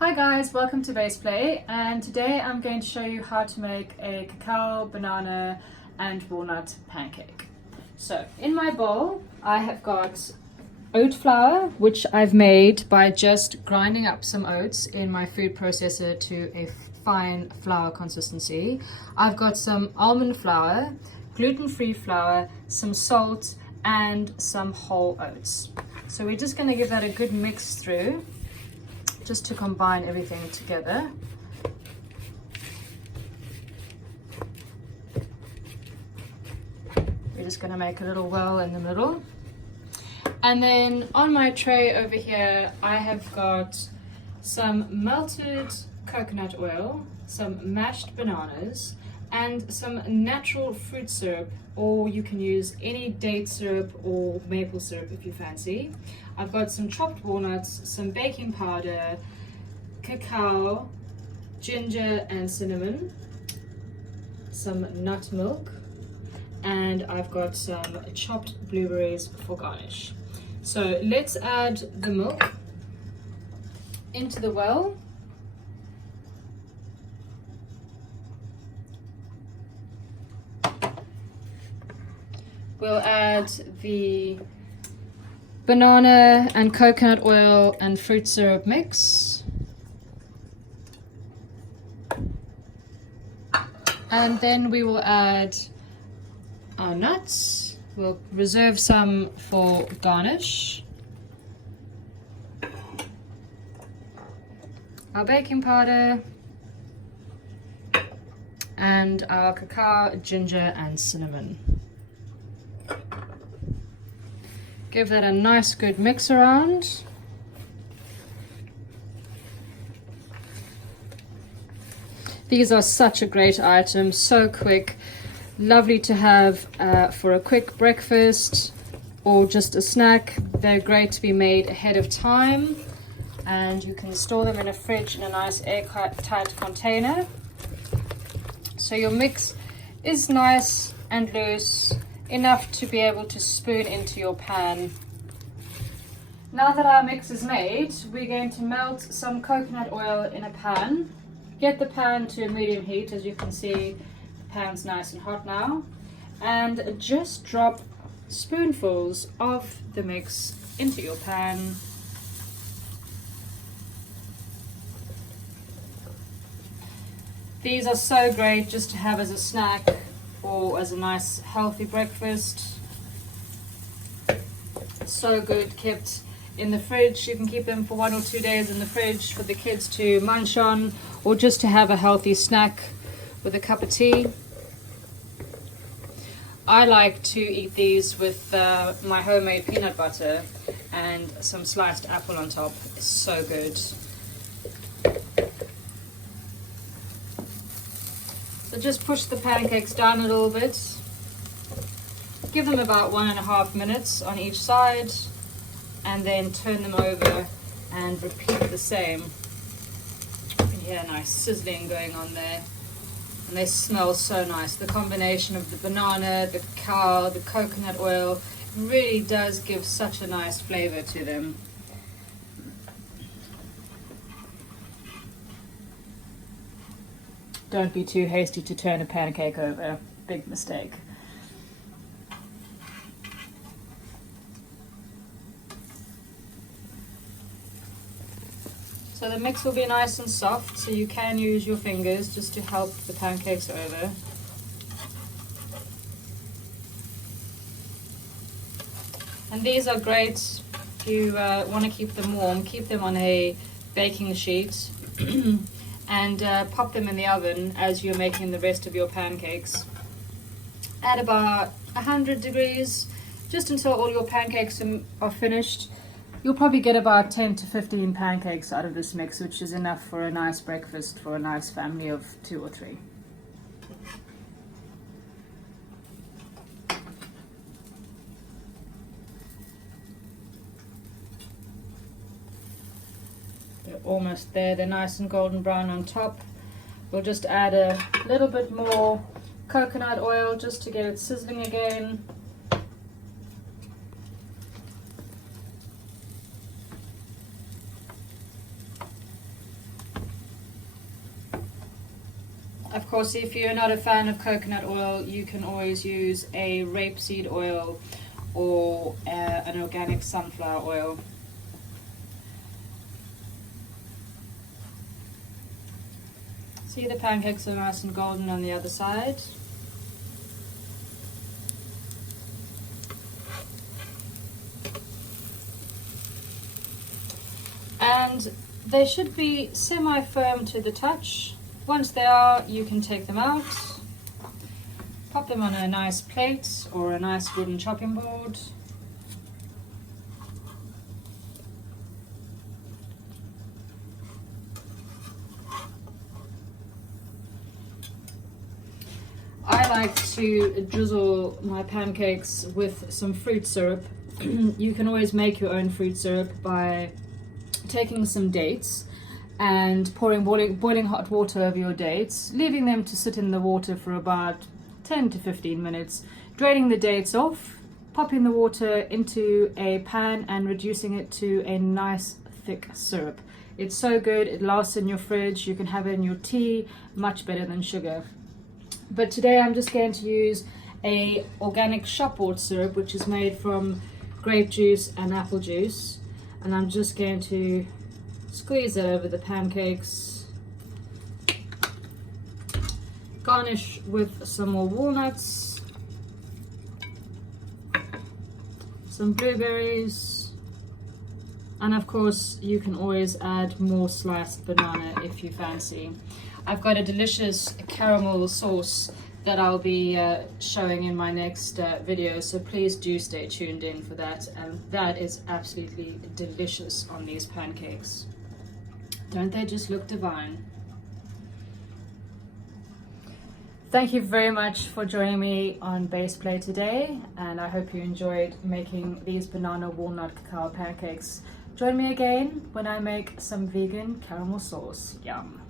Hi guys, welcome to Baseplay, and today I'm going to show you how to make a cacao, banana and walnut pancake. So in my bowl I have got oat flour, which I've made by just grinding up some oats in my food processor to a fine flour consistency. I've got some almond flour, gluten-free flour, some salt and some whole oats. So we're just going to give that a good mix through, just to combine everything together. We're just going to make a little well in the middle. And then on my tray over here, I have got some melted coconut oil, some mashed bananas, and some natural fruit syrup, or you can use any date syrup or maple syrup if you fancy. I've got some chopped walnuts, some baking powder, cacao, ginger and cinnamon, some nut milk, and I've got some chopped blueberries for garnish. So let's add the milk into the well. We'll add the banana and coconut oil and fruit syrup mix. And then we will add our nuts. We'll reserve some for garnish. Our baking powder. And our cacao, ginger and cinnamon. Give that a nice good mix around. These are such a great item, so quick, lovely to have for a quick breakfast or just a snack. They're great to be made ahead of time, and you can store them in a fridge in a nice airtight container. So your mix is nice and loose, enough to be able to spoon into your pan. Now that our mix is made, we're going to melt some coconut oil in a pan. Get the pan to a medium heat. As you can see, the pan's nice and hot now. And just drop spoonfuls of the mix into your pan. These are so great just to have as a snack or as a nice healthy breakfast. So good, kept in the fridge. You can keep them for 1 or 2 days in the fridge for the kids to munch on, or just to have a healthy snack with a cup of tea. I like to eat these with my homemade peanut butter and some sliced apple on top. It's so good. So just push the pancakes down a little bit. Give them about 1.5 minutes on each side, and then turn them over and repeat the same. You can hear a nice sizzling going on there, and they smell so nice. The combination of the banana, the cacao, the coconut oil really does give such a nice flavor to them. Don't be too hasty to turn a pancake over. Big mistake. So the mix will be nice and soft, so you can use your fingers just to help the pancakes over. And these are great if you want to keep them warm. Keep them on a baking sheet and pop them in the oven as you're making the rest of your pancakes at about 100 degrees, just until all your pancakes are finished. You'll probably get about 10 to 15 pancakes out of this mix, which is enough for a nice breakfast for a nice family of 2 or 3. They're almost there. They're nice and golden brown on top. We'll just add a little bit more coconut oil just to get it sizzling again. Of course, if you're not a fan of coconut oil, you can always use a rapeseed oil or an organic sunflower oil. See, the pancakes are nice and golden on the other side. And they should be semi-firm to the touch. Once they are, you can take them out, pop them on a nice plate or a nice wooden chopping board. I like to drizzle my pancakes with some fruit syrup. You can always make your own fruit syrup by taking some dates and pouring boiling hot water over your dates, leaving them to sit in the water for about 10 to 15 minutes, draining the dates off, popping the water into a pan and reducing it to a nice thick syrup. It's so good, it lasts in your fridge, you can have it in your tea, much better than sugar. But today I'm just going to use a organic shop bought syrup, which is made from grape juice and apple juice, and I'm just going to squeeze it over the pancakes. Garnish with some more walnuts, some blueberries, and of course you can always add more sliced banana if you fancy. I've got a delicious caramel sauce that I'll be showing in my next video, so please do stay tuned in for that, and that is absolutely delicious on these pancakes. Don't they just look divine? Thank you very much for joining me on Baseplay today, and I hope you enjoyed making these banana walnut cacao pancakes. Join me again when I make some vegan caramel sauce. Yum!